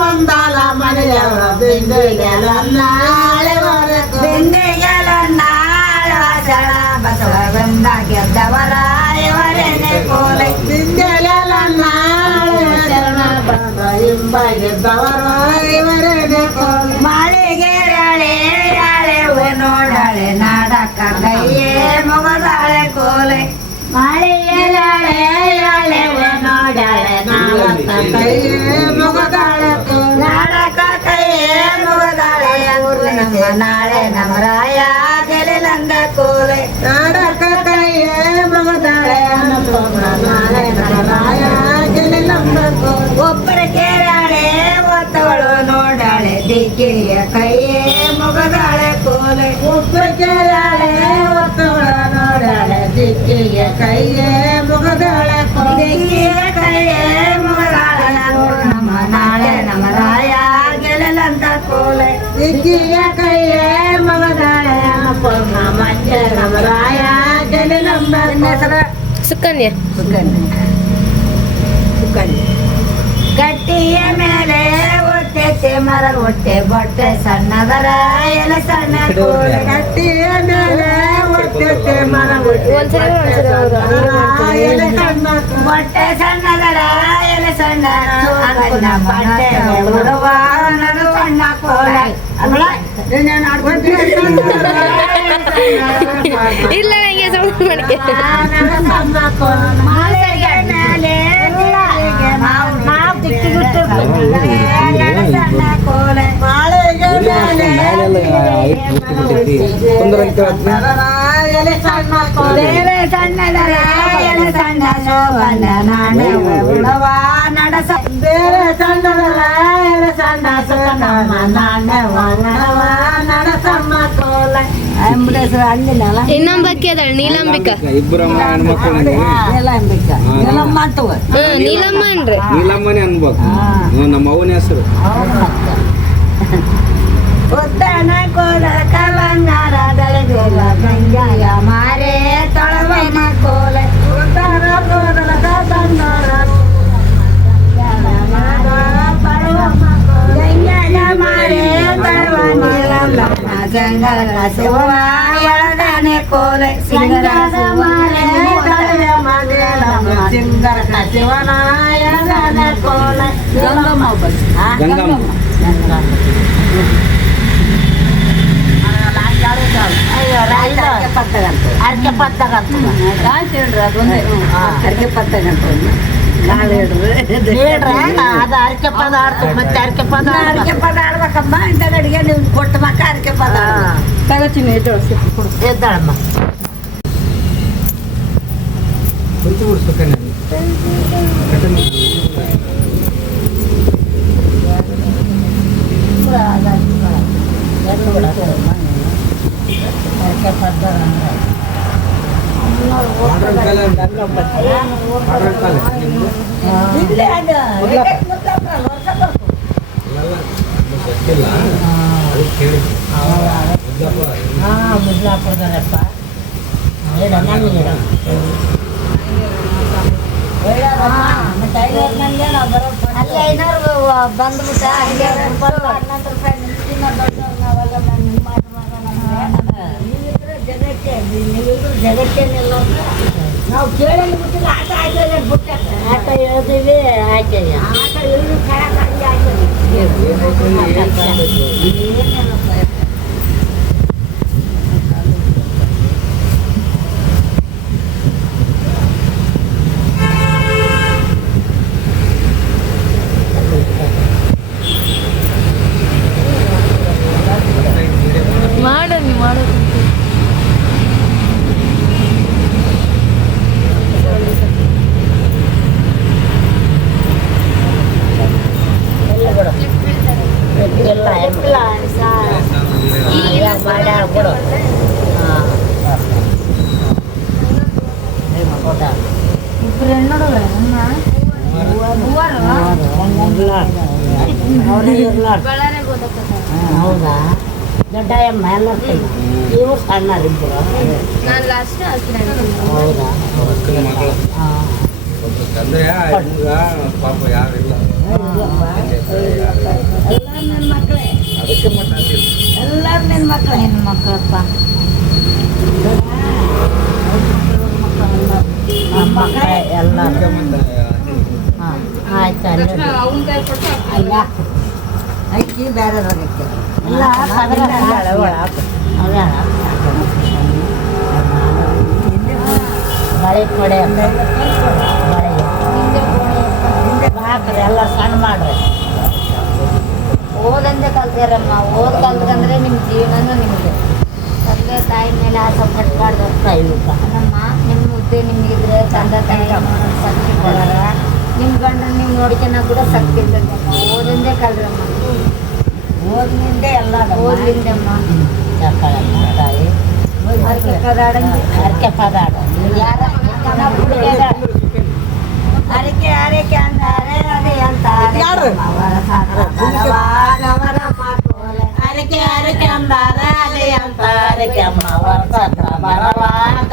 ಬಂದಾಲ ಮನೆಯವರು ದಿಂಡಿಗೆಲ ನಾಳೆವರೆಗೂ ದಿಂಡಿಗೆಲ ನಾಳೆ ವಾಸಣ ಬಸವ ಬಂದ ಗೆದ್ದವರ ಇವರೇನೆ ಕೋಲೆ ದಿಂಡಿಗೆಲ ನಾಳೆ ಶರಣ ಬಂದ ಇಂಬ ಗೆದ್ದವರ ಇವರೇನೆ ಕೋಲೆ ಮಾಳಿಗೆ ರಾಳೆ ರಾಳೆ ನೋಡಾಳೆ ನಾಡಕ ಕೈಯೇ ಮೊಗದಾಳೆ ಕೋಲೆ ಮಾಳಿಗೆ ರಾಳೆ ರಾಳೆ ನೋಡಾಳೆ ನಾಡಕ ಕೈಯೇ ಮೊಗದಾಳೆ ಕೋಲೆ ನಾಡಕ ಕೈಯೇ ಮೊಗದಾಳೆ ನಮ್ಮ ನಾಳೆ ನಮರಾಯ ಗೆಲಿಲಂದ ಕೋಲೆ ನಾಡಕ ಕೈಯೇ ಮೊಗದಾಳೆ ನಾಳೆ ನಮರಾಯ ಗೆಲಿಲಂದ ಕೋಲೆ ಒಬ್ಬರ ಕೇರಾಳೆ ಒತ್ತವಳು ನೋಡಾಳೆ ದಿಕ್ಕಿಯ ಕೈಯೇ ಮೊಗದಾಳೆ ಕೋಲೆ ಒಬ್ಬರ ಕೇರಾಳೆ ಒತ್ತವಳ ನೋಡಾಳೆ ದಿಕ್ಕಿಯ ಕೈಯೇ ಮೊಗದಾಳೆ ಕೋಲೆ ದಿಕ್ಕಿಯ ಕೈಯೇ ಮೊಗದಾಳೆ ನಮ್ಮ ನಾಳೆ ನಮರಾಯ ಗೆಲಲಂತ ಕೋಲೆ ದಿಕ್ಕಿಯ ಕೈಯೇ ಮೊಗದಾಳೆ ಪೂರ್ಣ ಮಂಜ ನಮರಾಯ ಗೆಲಿಲಂದ ಹೆಸರು ಸುಕನ್ಯಾ. ಗಟ್ಟಿಯ ಮೇಲೆ ಹೊಟ್ಟೆ ಮರ ಹೊಟ್ಟೆ ಬೊಟ್ಟೆ ಸಣ್ಣದರ ಎಲೆ ಸಣ್ಣ ಕೋಲೆ ಗಟ್ಟಿಯ ಮೇಲೆ ಹೊಟ್ಟೆ ಮರ ಹೊಟ್ಟೆ ಸಣ್ಣದರ ಎಲೆ ಸಣ್ಣ ಬಟ್ಟೆ ಉಡುವ ನಡು ಸಣ್ಣ ಕೋಲೆ ಇಲ್ಲ ನಂಗೆ ಸೌಂಡ್ ಮಾಡಿಕೆ ಮಾಲೆಗೆ ಮೇಲೆ ನಾವು ದಿಕ್ಕಿಗಿಟ್ಟು ಸಣ್ಣ ಕೋಲೆ ಮಾಳೆಗೆ ಎಲೆ ಸಣ್ಣ ಕೋಲೆ ಬೇರೆ ಸಣ್ಣದರ ಎಲೆ ಸಣ್ಣ ಶೋಭನ ನಾಣೆ ಉಡುವ ನಡಸ ಬೇರೆ ಸಣ್ಣದರ ಎಲೆ ಸಣ್ಣ ಸುಖನಮ್ಮ ನಾಣ್ಯ ವಾಣವ ನಡಸಮ್ಮ ಕೋಲೆ ಆಂಬುಲೆನ್ಸ್ ಅಂದಿನಲ್ಲ ಇನ್ನೊಬ್ಬಕ್ಕೆ ಅದಾಳೆ ನೀಲಂಬಿಕಾ. ಇಬ್ಬರು ಹೆಣ್ಮಕ್ಳು ನೀಲಂಬಿಕ ನೀಲಮ್ಮ ಅಂತವ ನೀಲಮ್ಮ ಅನ್ರಿ ನೀಲಮ್ಮನೆ ಅನ್ಬೇಕು. ನಮ್ಮ ಅವನ ಹೆಸರು ಉದ್ದನ ಕೋಲ ಕಲಂಗಾರ ದಳಗೋಲ ಗಂಜಾಯ ಮಾರೇ ತೊಳವನ ಕೋಲೆ ಉತ್ತರ ಕೋದಲದ ಬಂಗಾರ ಗಂಜಾಯ ಮಾರೇ ತೊಳವನ ಗಂಗರ ಶಿವ ಎಳದನೆ ಕೋಲೆ ಸಿಂಗರ ಮಾರೇ ಸಿಂಗರ ಶಿವನಾಯನ ಕೋಲೆ ಗಂಗಮ್ಮ ಗಂಗಮ್ಮ. ಅರ್ಕೆ ಪತ್ತಗಂತ ಅರ್ಕೆ ಪತ್ತಗಂತ ಕಾಳು ಹಿಡ್ರಿ ಅದು ಅರಿಕೆ ಪದ ಆಡ್ತು ಮತ್ತೆ ಅರಿಕೆ ಪದ ಅರ್ಕೆ ಪದ ಆಡ್ಬೇಕಮ್ಮ ಇಂಥ ಗಡಿಗೆ ನೀವು ಕೊಟ್ಟು ಮಕ್ಕ ಅರ್ಕೆ ಪದ ತಗೋತೀನಿ ಎದ್ದಾಳಮ್ಮ ಕುಂತು ಬಿಡ್ಸ್ಬೇಕನ್ನ ಅರಿಕೆ ಪದ ಇಲ್ಲೇ ಅದು ಮುದ್ಲಾಪುರದಲ್ಲಪ್ಪ ಅಲ್ಲಿ ಐನೂರು ಬಂದ್ಬಿಟ್ಟ ಅಲ್ಲಿ 11 ರೂಪಾಯಿ ನಿಮ್ಗಿನ್ನ ದೊಡ್ಡವ್ರು ನಾವೆಲ್ಲ ಜಗತ್ತೇನಿಲ್ಲ ನಾವು ಕೇಳಿ ಬಿಟ್ಟಿಲ್ಲ ಆಟ ಆಯ್ತದೆ ಬಿಟ್ಟ ಆಟ ಹೇಳ್ತೀವಿ ಆಯ್ಕೆ ಆಟ ಇಳಿದು ಕೆಳಗೆ ಆಯ್ತದೆ ಮಾಡೋದು ಮಾಡೋದು ಎಲ್ಲ ಬಿಡು ಇಬ್ಬರು ಹೆಣ್ಣೋಡುವ ಹೌದಾ ದೊಡ್ಡ ಅಮ್ಮ ಎಲ್ಲ ಇವ್ರು ಸಣ್ಣರಿಬ್ಬರು ನಾನು ಲಾಸ್ಟ್ ಹೌದಾ ಅಂದ್ರೆ ಪಾಪ ಯಾರಿಲ್ಲ ಹೆಣ್ಮಕ್ಳಪ್ಪ ಮಕ್ಕಳ ಎಲ್ಲ ಆಯ್ತು ಅಲ್ಲ ಅಕ್ಕಿ ಬೇರೆ ಬರುತ್ತೆ ಎಲ್ಲ ಬಳೆ ಕೊಡೆ ಹಾಕ್ರಿ ಎಲ್ಲ ಸಣ್ಣ ಮಾಡ್ರಿ ಓದಂದೆ ಕಲ್ತಿರಮ್ಮ ಓದ್ ಕಲ್ತ್ಕಂದ್ರೆ ನಿಮ್ಮ ಜೀವನನೂ ನಿಮಗೆ ತಂದೆ ತಾಯಿ ಮೇಲೆ ಆಸೆ ಪಟ್ಬಾರ್ದು ನಮ್ಮ ನಿಮ್ಮ ಮುದ್ದೆ ನಿಮಗಿದ್ರೆ ತಂದೆ ತಾಯಿ ನೋಡೋದು ಶಕ್ತಿ ಕೊಡೋರ ನಿಮ್ಮ ಗಂಡ ನೀವು ನೋಡ್ಕೊಳಕ್ ಕೂಡ ಶಕ್ತಿ ಇರ್ತೈತಮ್ಮ ಓದಂದೆ ಕಲ್ರಮ್ಮ ಓದ್ಲಿಂದೆ ಎಲ್ಲ ಓದ್ಲಿಂದಮ್ಮ ತಾಯಿ ಅದಕ್ಕೆ ಕದಾಡಂಗೆ ಅರ್ಕೆ ಪದಾಡ ಯಾರ ಅರಿಕೆ ಅರಿಕೆ ಅಂತಾರೆ ಅದೇ ಅಂತಾರೆ ಅರಕೆ ಅರಕೆ ಅಂದಾರ ಅದೇ ಅಂತ ಅರಕೆ ಅಮ್ಮ ವರ್ಷ ಬರವ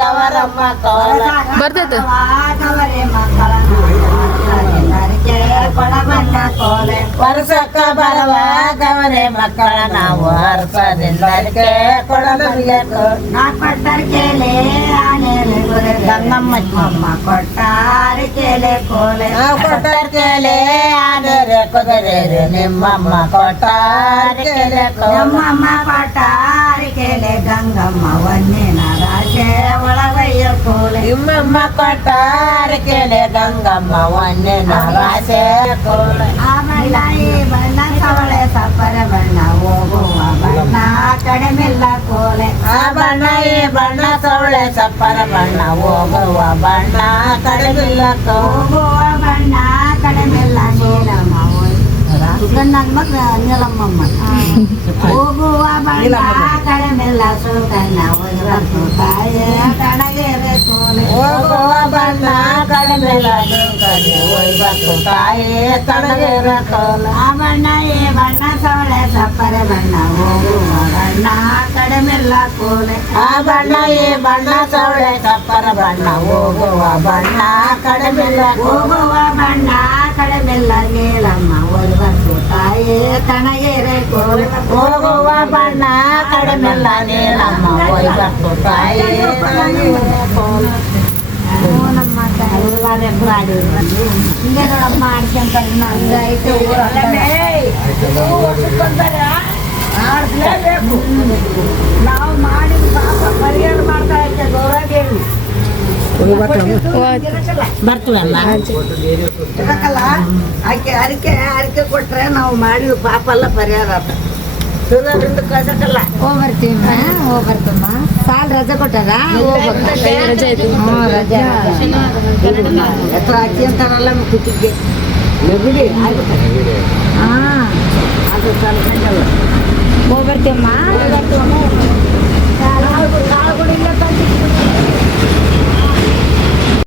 ಗವರಮ್ಮ ಕೋಲ ಬರ್ತೈತೆ ಗವರೆ ಮಕ್ಕಳ ಅರಿಕೆ ಕೊಡಬಲ್ಲ ಕೋಲೆ ವರ್ಷಕ್ಕ ಬರವ ಗವರೆ ಮಕ್ಕಳ ನಾವು ವರ್ಷದಿಂದ ಅರಕೆ ಕೊಡಬೇಕು ನಾ ಕೊಟ್ಟರ್ ಕೇಳೆ ಆನೆಲೆ ಗುರೆ ಗಂಗಮ್ಮ ಕೊಟ್ಟಾರೆ ಕೇಳೆ ಕೋಲೆ ಕೊಟ್ಟಾರ ಕೇಳೆ ಆನೆರೆ ಕುದುರೆ ನಿಮ್ಮಮ್ಮ ಕೊಟ್ಟಾರ ಕೇಳೆ ನಮ್ಮಮ್ಮ ಕೊಟ್ಟಾರೆ ಕೇಳೆ ಗಂಗಮ್ಮ ಒಂದಿನ ರಾಶೆ ಒಳಗಯ್ಯ ಕೋಲೆ ನಿಮ್ಮಮ್ಮ ಕೊಟ್ಟಾರ ಕೇಳೆ ಗಂಗಮ್ಮ ಒಂದೇ ರಾಶೆ ಕೋಲ ಆ ಬಣ್ಣ ಈ ಬಣ್ಣ ಸವಳೆ ಸಪ್ಪರೆ ಬಣ್ಣ ಹೋಗುವ ಬಣ್ಣ ಕಡಿಮೆಲ್ಲ ಕೋಲೆ ಆ ಬಣ್ಣ ಈ ಬಣ್ಣ ಸವಳೆ ಸಪ್ಪರ ಬಣ್ಣ ಹೋಗುವ ಬಣ್ಣ ಕಡಿಮಿಲ್ಲ ಹೋಗುವ ಬಣ್ಣ ಕಡಿಮೆಲ್ಲ ನೀಲಮ್ಮ ನನ್ನ ಮಗ ನೀಲಮ್ಮಮ್ಮ ಹೋಗುವ ಬಣ್ಣ ಕಡಿಮೆಲ್ಲ ಸುಕನ್ನ ಒಯ್ದು ತಾಯೇ ಕಣಗೆರೆ ಕೋಲೆ ಹೋಗುವ ಬಣ್ಣ ಕಡಿಮಿಲ್ಲ ಒಯ್ಬತ್ತು ತಾಯಿ ತಡಗಿರ ಕೋಲ ಆ ಬಣ್ಣ ಈ ಬಣ್ಣ ಸವಳೆ ಸಪ್ಪರೆ ಬಣ್ಣ ಹೋಗುವ ಬಣ್ಣ ಕಡಿಮೆಲ್ಲ ಕೋಲೆ ಆ ಬಣ್ಣ ಈ ಬಣ್ಣ ಸವಳೆ ಸಪ್ಪರ ಬಣ್ಣ ಹೋಗುವ ಬಣ್ಣ ಕಡಿಮಿಲ್ಲ ಹೋಗುವ ಬಣ್ಣ ಕಡಿಮೆಲ್ಲ ನೀಲಮ್ಮ ಒಯ್ದು ತಾಯೇ ಕಣಗೆರೆ ಕೋಲೆ ಹೋಗುವ ಬಣ್ಣ ಕಡಿಮಿಲ್ಲ ನೀನಮ್ಮ ಒಯ್ಬತ್ತು ತಾಯಿ ನಮ್ಮ ಎಲ್ಲಾರೇ ಮಾಡಿ ಹಿಂಗೆ ನೋಡಮ್ಮ ಮಾಡ್ಕೊಂತಾರೆ ಹಂಗಾಯ್ತು ನಾವು ಮಾಡಿದ ಪಾಪ ಪರಿಹಾರ ಮಾಡ್ತಾ ಇದ್ದೆ ಗೌರದೇವಿ ಬರ್ತೀವಲ್ಲ ಇದಕ್ಕಲ್ಲ ಅರಿಕೆ ಅರಿಕೆ ಕೊಟ್ರೆ ನಾವು ಮಾಡಿದ ಪಾಪ ಎಲ್ಲ ಪರಿಹಾರ ಸುರರಿಂದ ಕಸಕಲ್ಲ ಹೋಗ್ಬರ್ತಮ್ಮ ಸಾಲ ರಜೆ ಕೊಟ್ಟಾರ ರಜೆ ಐತಿ ರಜೆ ಎತ್ತರ ಅಕ್ಕಿ ಅಂತಾರಲ್ಲ ಕುತ್ತಿಗೆ ಬಿಡಿ ಹಾಂ ಅದು ಸ್ವಲ್ಪ ಹೋಗ್ಬರ್ತೀವಮ್ಮ